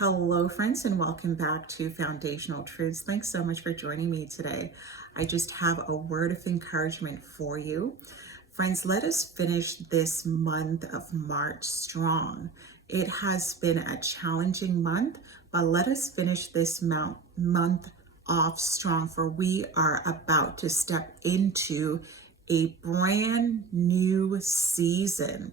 Hello, friends, and welcome back to Foundational Truths. Thanks so much for joining me today. I just have a word of encouragement for you. Friends, let us finish this month of March strong. It has been a challenging month, but let us finish this month off strong, for we are about to step into a brand new season.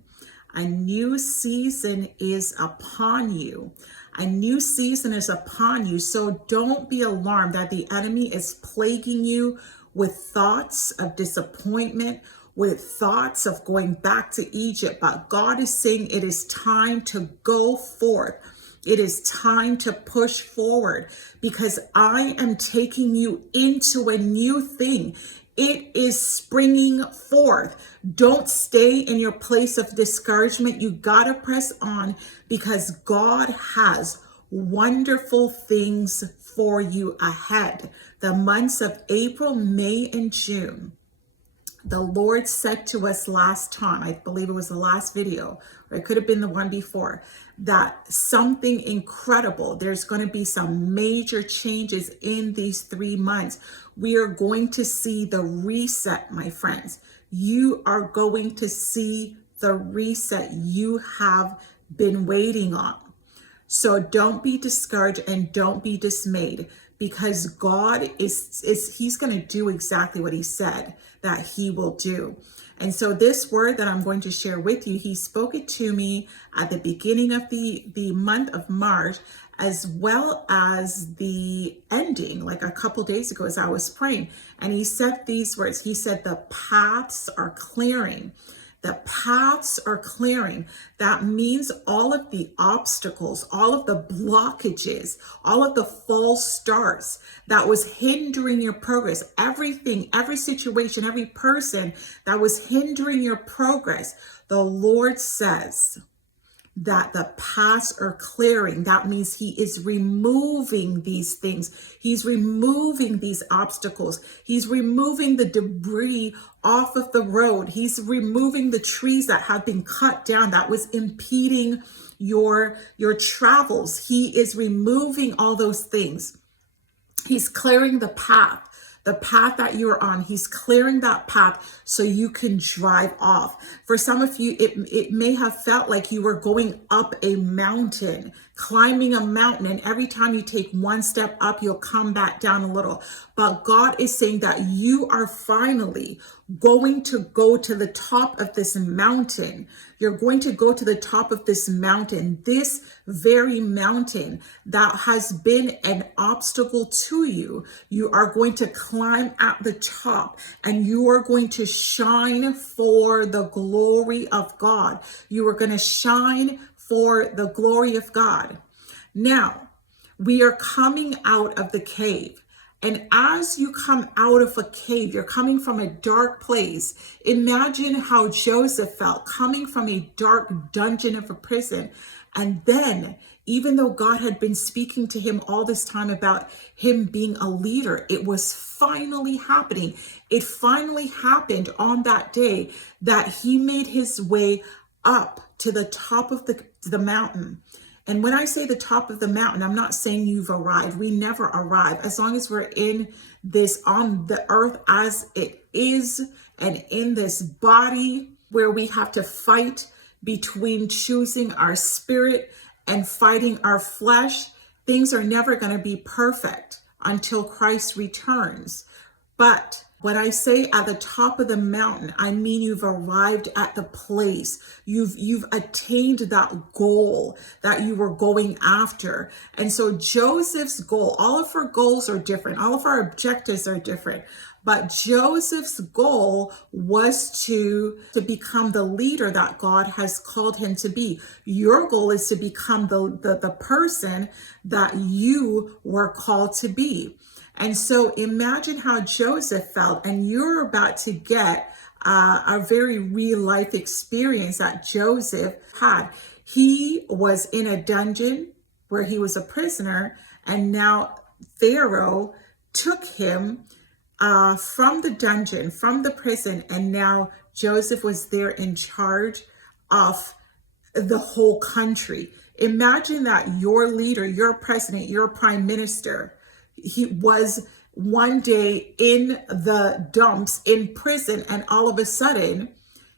A new season is upon you. A new season is upon you. So don't be alarmed that the enemy is plaguing you with thoughts of disappointment, with thoughts of going back to Egypt. But God is saying it is time to go forth. It is time to push forward because I am taking you into a new thing. It is springing forth. Don't stay in your place of discouragement. You got to press on because God has wonderful things for you ahead. The months of April, May, and June. The Lord said to us last time, I believe it was the last video, or it could have been the one before, that something incredible, there's going to be some major changes in these 3 months. We are going to see the reset, my friends. You are going to see the reset you have been waiting on. So don't be discouraged and don't be dismayed, because God he's going to do exactly what he said that he will do. And so this word that I'm going to share with you, he spoke it to me at the beginning of the month of March, as well as the ending, like a couple days ago as I was praying. And he said these words. He said, the paths are clearing. The paths are clearing. That means all of the obstacles, all of the blockages, all of the false starts that was hindering your progress, everything, every situation, every person that was hindering your progress, the Lord says that the paths are clearing. That means he is removing these things. He's removing these obstacles. He's removing the debris off of the road. He's removing the trees that have been cut down that was impeding your travels. He is removing all those things. He's clearing the path that you're on. He's clearing that path so you can drive off. For some of you, it may have felt like you were going up a mountain, climbing a mountain, and every time you take one step up, you'll come back down a little. But God is saying that you are finally going to go to the top of this mountain. You're going to go to the top of this mountain, this very mountain that has been an obstacle to you. You are going to climb at the top and you are going to shine for the glory of God. You are going to shine for the glory of God. Now, we are coming out of the cave. And as you come out of a cave, you're coming from a dark place. Imagine how Joseph felt coming from a dark dungeon of a prison. And then, even though God had been speaking to him all this time about him being a leader, it was finally happening. It finally happened on that day that he made his way up to the top of the mountain. And when I say the top of the mountain, I'm not saying you've arrived. We never arrive. As long as we're in this, on the earth as it is, and in this body where we have to fight between choosing our spirit and fighting our flesh, things are never going to be perfect until Christ returns. But when I say at the top of the mountain, I mean you've arrived at the place. You've attained that goal that you were going after. And so Joseph's goal, all of our goals are different. All of our objectives are different. But Joseph's goal was to become the leader that God has called him to be. Your goal is to become the person that you were called to be. And so imagine how Joseph felt, and you're about to get a very real life experience that Joseph had. He was in a dungeon where he was a prisoner, and now Pharaoh took him from the dungeon, from the prison, and now Joseph was there in charge of the whole country. Imagine that your leader, your president, your prime minister, he was one day in the dumps in prison, and all of a sudden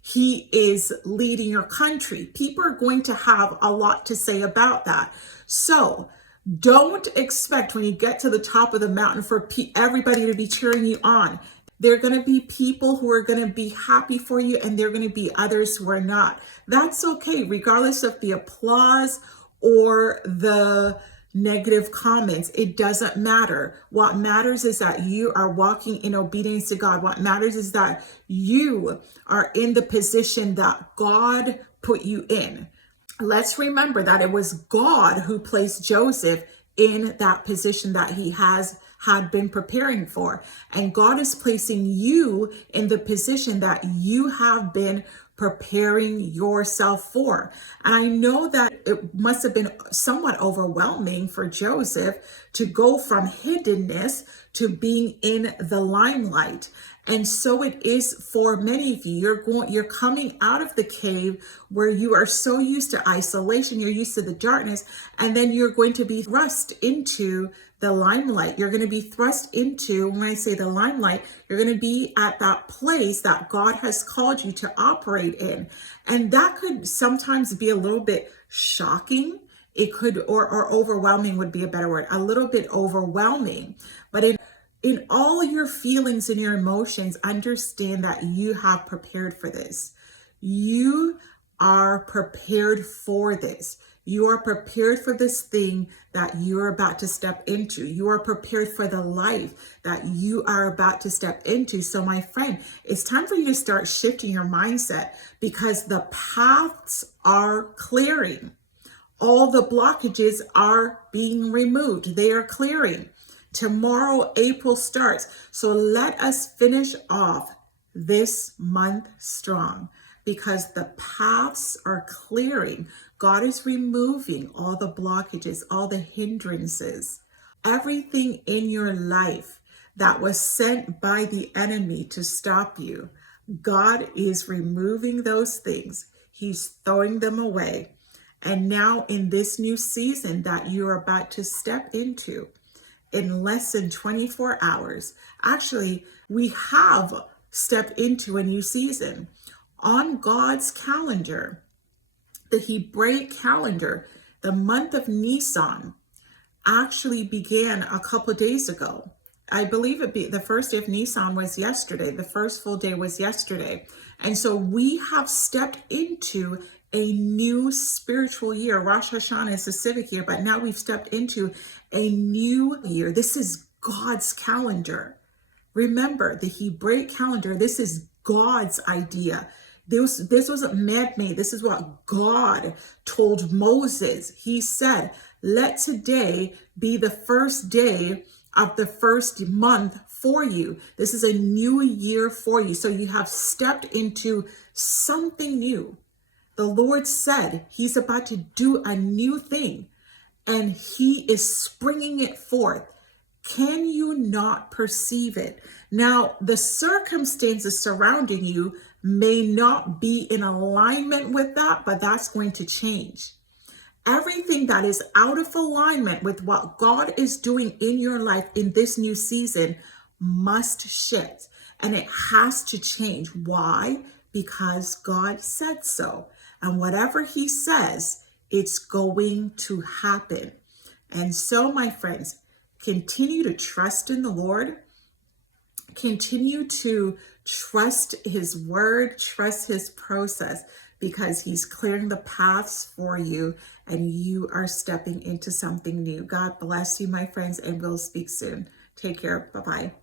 he is leading your country. People are going to have a lot to say about that. So don't expect when you get to the top of the mountain for everybody to be cheering you on. There are going to be people who are going to be happy for you, and there are going to be others who are not. That's okay, regardless of the applause or the negative comments. It doesn't matter. What matters is that you are walking in obedience to God. What matters is that you are in the position that God put you in. Let's remember that it was God who placed Joseph in that position that he had been preparing for. And God is placing you in the position that you have been preparing yourself for. And I know that it must have been somewhat overwhelming for Joseph to go from hiddenness to being in the limelight. And so it is for many of you. You're coming out of the cave where you are so used to isolation, you're used to the darkness, and then you're going to be thrust into the limelight. You're going to be thrust into, when I say the limelight, you're going to be at that place that God has called you to operate in. And that could sometimes be a little bit shocking. It could, or overwhelming would be a better word, a little bit overwhelming. But in all your feelings and your emotions, understand that you have prepared for this. You are prepared for this. You are prepared for this thing that you're about to step into. You are prepared for the life that you are about to step into. So my friend, it's time for you to start shifting your mindset, because the paths are clearing. All the blockages are being removed. They are clearing. Tomorrow, April starts. So let us finish off this month strong, because the paths are clearing. God is removing all the blockages, all the hindrances, everything in your life that was sent by the enemy to stop you. God is removing those things. He's throwing them away. And now in this new season that you're about to step into, in less than 24 hours, actually, we have stepped into a new season. On God's calendar, the Hebraic calendar, the month of Nisan actually began a couple of days ago. I believe the first day of Nisan was yesterday. The first full day was yesterday. And so we have stepped into a new spiritual year. Rosh Hashanah is the civic year, but now we've stepped into a new year. This is God's calendar. Remember, the Hebraic calendar, this is God's idea. This wasn't man-made. This is what God told Moses. He said, let today be the first day of the first month for you. This is a new year for you. So you have stepped into something new. The Lord said he's about to do a new thing, and he is springing it forth. Can you not perceive it? Now, the circumstances surrounding you may not be in alignment with that, but that's going to change. Everything that is out of alignment with what God is doing in your life in this new season must shift, and it has to change. Why? Because God said so. And whatever he says, it's going to happen. And so, my friends, continue to trust in the Lord. Continue to trust his word, trust his process, because he's clearing the paths for you and you are stepping into something new. God bless you, my friends, and we'll speak soon. Take care. Bye-bye.